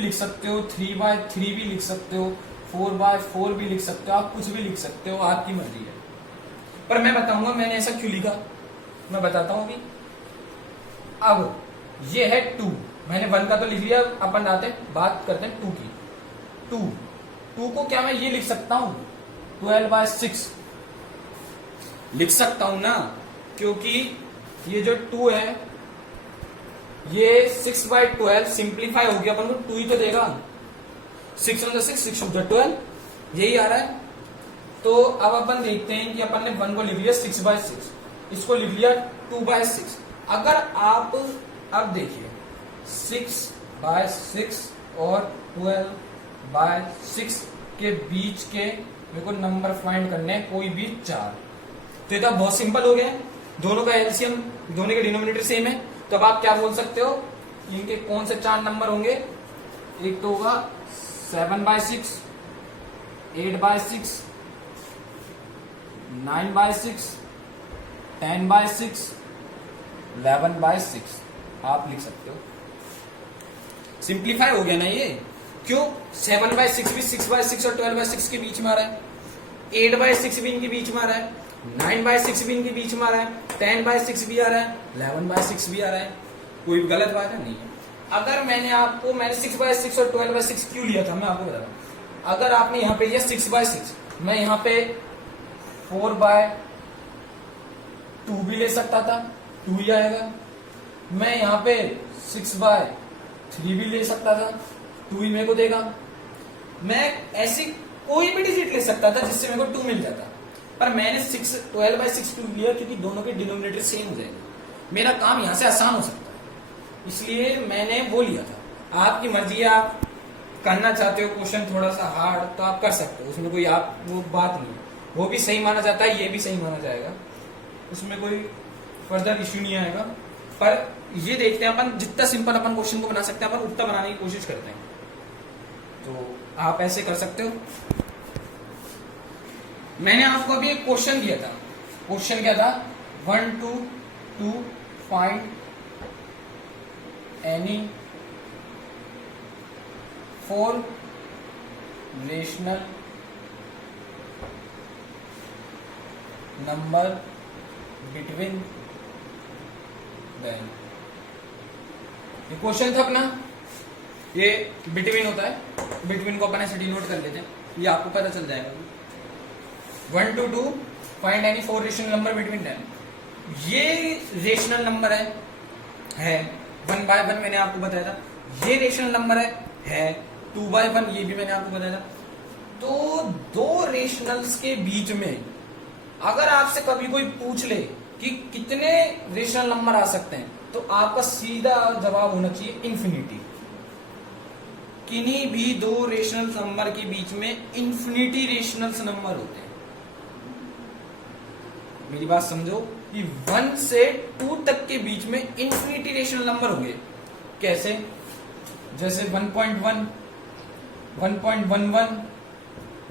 लिख सकते हो, 3/3 भी लिख सकते हो, 4/4 भी लिख सकते हो, आप कुछ भी लिख सकते हो, आपकी मर्जी है। पर मैं बताऊंगा मैंने ऐसा क्यों लिखा, मैं बताता हूँ कि अब ये है 2, मैंने 1 का तो लिख लिया, अपन बात करते हैं 2 की। 2 को क्या मैं ये लिख सकता हूं 12/6 लिख सकता हूं ना, क्योंकि ये जो 2 है ये 6/12 सिंप्लीफाई हो गया, अपन को 2 ही तो देगा। 6 on the 6, 6 on the 12, यही आ रहा है। तो अब अपन देखते हैं कि अपन ने 1 को लिख लिया 6/6, इसको लिख लिया 2/6। अगर आप अब देखिए 6/6 और 12/6 के बीच के मेरे को नंबर फाइंड करने हैं, कोई भी 4। तो ये तो बहुत सिंपल हो गया, दोनों का एलसीएम, दोनों के डिनोमिनेटर सेम है। तो अब आप क्या बोल सकते हो, इनके कौन से 4 नंबर होंगे? एक तो होगा 7/6, 8/6, 9/6, 10/6, 11/6 आप लिख सकते हो। सिंप्लीफाई हो गया ना ये, क्यों? 7/6 भी 6/6 और 12/6 के बीच में आ रहा है, 8/6 भी इनके बीच में आ रहा है, 9/6 भी इनके बीच में आ रहा है, 10/6 भी आ रहा है, 11/6 भी आ रहा है। कोई गलत बात है नहीं है। अगर मैंने 6/6 और 12/6 क्यों लिया था मैं आपको बता रहा हूं। अगर आपने यहाँ पे लिया 6/6, मैं यहाँ पे 4/2 भी ले सकता था, 2 ही आएगा। मैं यहाँ पे 6/3 भी ले सकता था, 2 ही मेरे को देगा। मैं ऐसी कोई भी डिजिट ले सकता था जिससे मेरे को 2 मिल जाता, पर मैंने 12/6 क्यों लिया? क्योंकि दोनों के डिनोमिनेटर सेम हो जाएंगे, मेरा काम यहां से आसान हो सकता है, इसलिए मैंने वो लिया था। आपकी मर्जी है, आप करना चाहते हो क्वेश्चन थोड़ा सा हार्ड तो आप कर सकते हो, उसमें कोई आप वो बात नहीं है, वो भी सही माना जाता है, ये भी सही माना जाएगा, उसमें कोई फर्दर इश्यू नहीं आएगा। पर ये देखते हैं अपन जितना सिंपल अपन क्वेश्चन को बना सकते हैं, अपन उतना बनाने की कोशिश करते हैं। तो आप ऐसे कर सकते हो। मैंने आपको अभी एक क्वेश्चन दिया था, क्वेश्चन क्या था? 1 to 2 find any 4 rational number between then. ये क्वेश्चन था अपना, ये बिटवीन होता है, बिटवीन को अपन ऐसे डिनोट कर लेते हैं, ये आपको पता चल जाएगा। 1 to 2 find any 4 rational number between 10। ये रेशनल नंबर है 1/1 मैंने आपको बताया था, ये रेशनल नंबर है 2/1, ये भी मैंने आपको बताया था। तो दो रेशनल्स के बीच में अगर आपसे कभी कोई पूछ ले कि कितने रेशनल नंबर आ सकते हैं, तो आपका सीधा जवाब होना चाहिए इन्फिनिटी। किन्हीं भी दो रेशनल नंबर के बीच में इन्फिनिटी रेशनल्स नंबर होते हैं। मेरी बात समझो कि 1 से 2 तक के बीच में इन्फिनिटी रेशनल नंबर होंगे। कैसे? जैसे 1.1, 1.11,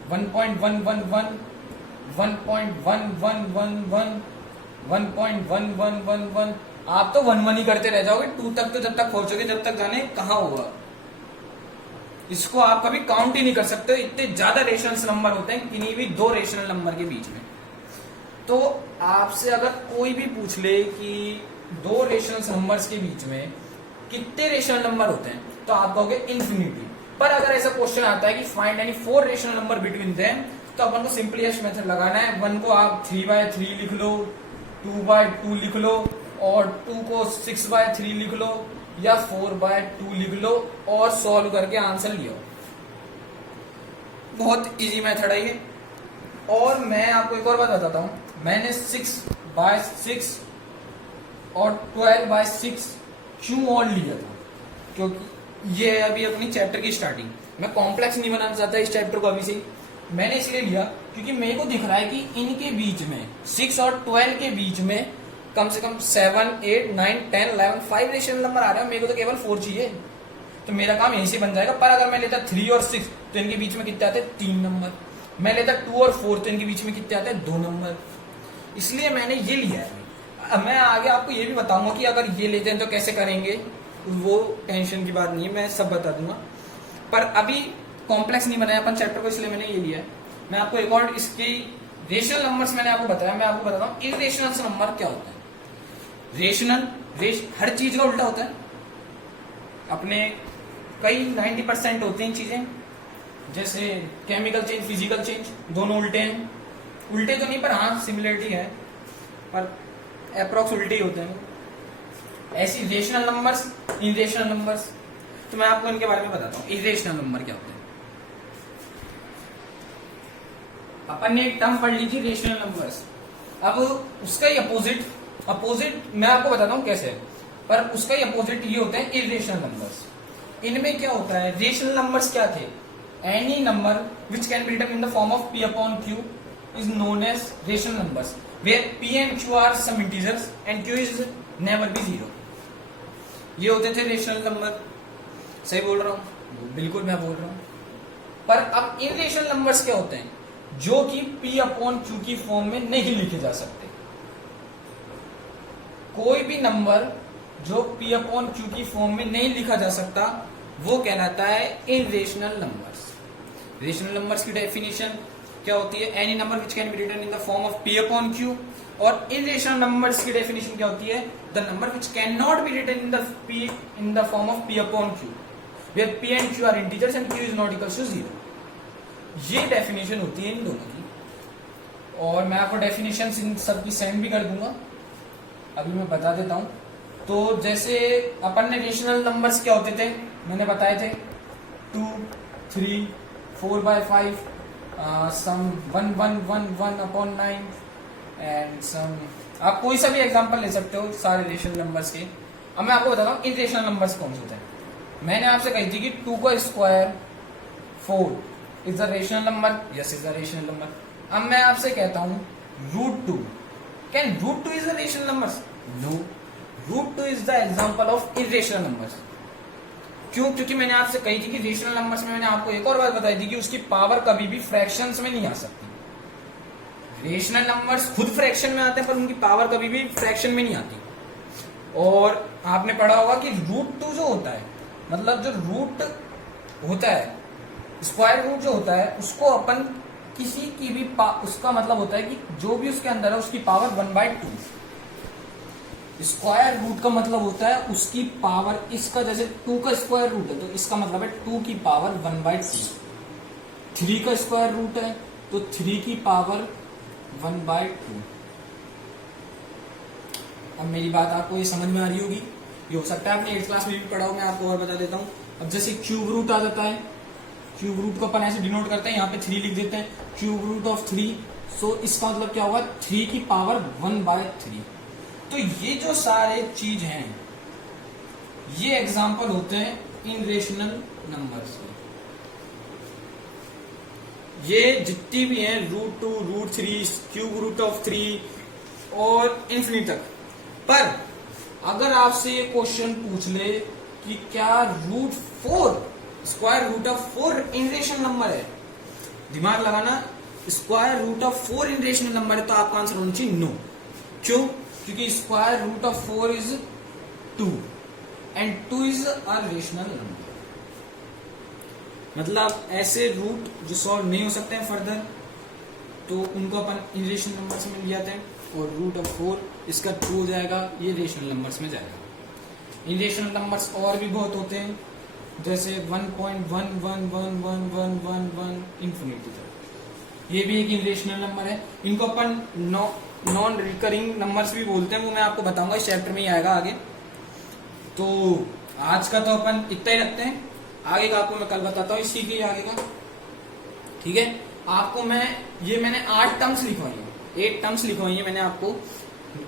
1.111, 1.1111, 1.1111। आप तो 1 ही करते रह जाओगे 2 तक, तो जब तक पहुंचोगे, जब तक जाने कहां होगा। इसको आप कभी काउंट ही नहीं कर सकते, इतने ज्यादा रेशनल नंबर होते हैं किन्हीं भी दो रेशनल नंबर के बीच में। तो आपसे अगर कोई भी पूछ ले कि दो रेशनल नंबर्स के बीच में कितने रेशनल नंबर होते हैं, तो आप कहोगे इन्फिनिटी। पर अगर ऐसा क्वेश्चन आता है कि find any 4 rational number between them, तो अपन को सिंपलीस्ट मेथड लगाना है। 1 को आप 3/3 लिख लो, 2/2 लिख लो, और 2 को 6/3 लिख लो, या 4/2 लिख लो, और सॉल्व करके आंसर लियो। बहुत इजी मेथड है ये। और मैं आपको एक और बात बताता हूं, मैंने 6/6 और 12/6 क्यों और लिया था? क्योंकि ये अभी अपनी चैप्टर की स्टार्टिंग, मैं कॉम्प्लेक्स नहीं बनाना चाहता इस चैप्टर को अभी से। मैंने इसलिए लिया क्योंकि मेरे को दिख रहा है कि इनके बीच में 6 और 12 के बीच में कम से कम 7, 8, 9, 10, 11 5 रेशनल नंबर आ रहे हैं, मेरे को तो केवल 4 चाहिए, तो मेरा काम यहीं से बन जाएगा। पर अगर मैं लेता 3 और 6, तो इनके बीच में कितने आते हैं? 3 नंबर। मैं लेता 2 और 4, तो इनके बीच में कितने आते हैं? 2 नंबर। इसलिए मैंने ये लिया है। अब मैं आगे आपको ये भी बताऊंगा कि अगर ये लेते हैं तो कैसे करेंगे, वो टेंशन की बात नहीं है, मैं सब बता दूंगा। पर अभी कॉम्प्लेक्स नहीं बनाया अपन चैप्टर को, इसलिए मैंने ये लिया है। मैं आपको एक और इसकी रेशनल नंबर्स मैंने आपको बताया, मैं आपको बताता हूँ इरेशनल नंबर क्या होता है। रेशनल हर चीज का उल्टा होता है, अपने कई 90% होते हैं चीजें, जैसे केमिकल चेंज, फिजिकल चेंज, दोनों उल्टे हैं। उल्टे तो नहीं, पर हाँ सिमिलरिटी है, पर अप्रोक्स उल्टे ही होते हैं। ऐसी रेशनल नंबर्स, इरेशनल नंबर्स, तो मैं आपको इनके बारे में बताता हूँ। इरेशनल नंबर क्या होते हैं? अपन ने एक टर्म पढ़ ली थी रेशनल नंबर्स। अब उसका ही अपोजिट मैं आपको बताता हूँ कैसे, पर उसका ही अपोजिट ये होते हैं इरेशनल नंबर्स। इनमें क्या होता है? रेशनल नंबर्स क्या थे? Any number which can be written in the form of p upon q is known as rational numbers where p and q are some integers and q is never be zero। ये होते थे rational number. सही बोल रहा हूँ? बिल्कुल मैं बोल रहा हूँ। पर अब इरेशनल नंबर्स क्या होते हैं? जो कि p upon q की फॉर्म में नहीं लिखे जा सकते। कोई भी नंबर जो p upon q की फॉर्म में नहीं लिखा जा सकता वो कहलाता है इरेशनल नंबर्स। रेशनल नंबर्स की डेफिनेशन क्या होती है? Any number which can be written in the form of p upon q। और इरेशनल नंबर्स की डेफिनेशन क्या होती है? The number which can not be written in the form of p upon q where p and q are integers and q is not equal to 0। ये definition होती है इन दोनों की, और मैं आपको डेफिनेशन इन सब की सेंड भी कर दूंगा, अभी मैं बता देता हूं। तो जैसे अपन ने रेशनल नंबर्स क्या होते थे मैंने बताए थे, 2, 3, 4/5, सम 1, 1, 1, 1/9 एंड सम, आप कोई सा भी एग्जांपल ले सकते हो सारे रेशनल नंबर्स के। अब मैं आपको बताता हूँ इरेशनल नंबर्स कौन से होते हैं। मैंने आपसे कही थी कि 2 का square 4 is the rational number. Yes, is the rational number. अब मैं आपसे कहता हूँ √2, can √2 is the rational number? No, √2 is the example of irrational numbers. क्यों? क्योंकि मैंने आपसे कही थी कि रेशनल नंबर्स में मैंने आपको एक और बात बताई थी कि उसकी पावर कभी भी फ्रैक्शंस में नहीं आ सकती। रेशनल नंबर्स खुद फ्रैक्शन में आते हैं, पर उनकी पावर कभी भी फ्रैक्शन में नहीं आती। और आपने पढ़ा होगा कि √2 जो होता है, मतलब जो रूट होता है, स्क्वायर रूट जो होता है, उसको अपन किसी की भी उसका मतलब होता है कि जो भी उसके अंदर है उसकी पावर 1/2। स्क्वायर रूट का मतलब होता है उसकी पावर, इसका जैसे 2 का स्क्वायर रूट है तो इसका मतलब है 2 की पावर 1/2। 3 का स्क्वायर रूट है तो 3 की पावर 1/2। अब मेरी बात आपको ये समझ में आ रही होगी। ये हो सकता है आपने 8th क्लास में भी पढ़ा हो, मैं आपको और बता देता हूँ। अब जैसे क्यूब रूट आ जाता है, क्यूब रूट को अपन ऐसे डिनोट करते हैं, यहाँ पे 3 लिख देते हैं, क्यूब रूट ऑफ 3। सो इसका मतलब क्या होगा? 3 की पावर 1/3। तो ये जो सारे चीज हैं ये एग्जाम्पल होते हैं इन रेशनल नंबर्स के। ये जितनी भी हैं √2, √3, क्यूब रूट ऑफ 3 और इन्फिनिटी तक। पर अगर आपसे ये क्वेश्चन पूछ ले कि क्या √4 square root of 4 irrational number है, दिमाग लगाना, square root of 4 irrational number है, तो आपका आंसर होना चाहिए नो। क्यों? क्योंकि square root of 4 is 2 and 2 is a rational number. मतलब ऐसे रूट जो सॉल्व नहीं हो सकते हैं फर्दर, तो उनको अपन इन रेशनल नंबर्स में ले आते हैं, और रूट ऑफ 4 इसका 2 हो जाएगा, ये रेशनल नंबर्स में जाएगा। इन रेशनल नंबर्स और भी बहुत होते हैं, जैसे 1.1111111 इन्फिनिटी तक, ये भी एक इरेशनल नंबर है। इनको अपन नॉन रिकरिंग नंबर्स भी बोलते हैं, वो मैं आपको बताऊंगा, इस चैप्टर में ही आएगा आगे। तो आज का तो अपन इतना ही रखते हैं, आगे का आपको मैं कल बताता हूँ, इसी के आगे का। ठीक है, आपको मैंने 8 टर्म्स लिखवाई है, 8 टर्म्स लिखवाई है मैंने आपको।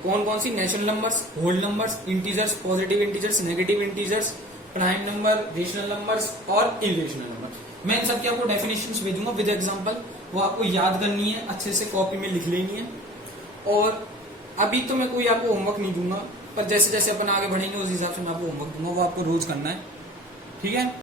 कौन कौन सी? Natural numbers, whole numbers, integers, positive integers, negative integers, prime number, rational numbers और इरेशनल नंबर। मैं इन सब की आपको डेफिनेशंस भेजूंगा विद एग्जांपल, वो आपको याद करनी है, अच्छे से कॉपी में लिख लेनी है। और अभी तो मैं कोई आपको होमवर्क नहीं दूंगा, पर जैसे जैसे अपन आगे बढ़ेंगे उस हिसाब से मैं आपको होमवर्क दूंगा, वो आपको रोज करना है। ठीक है।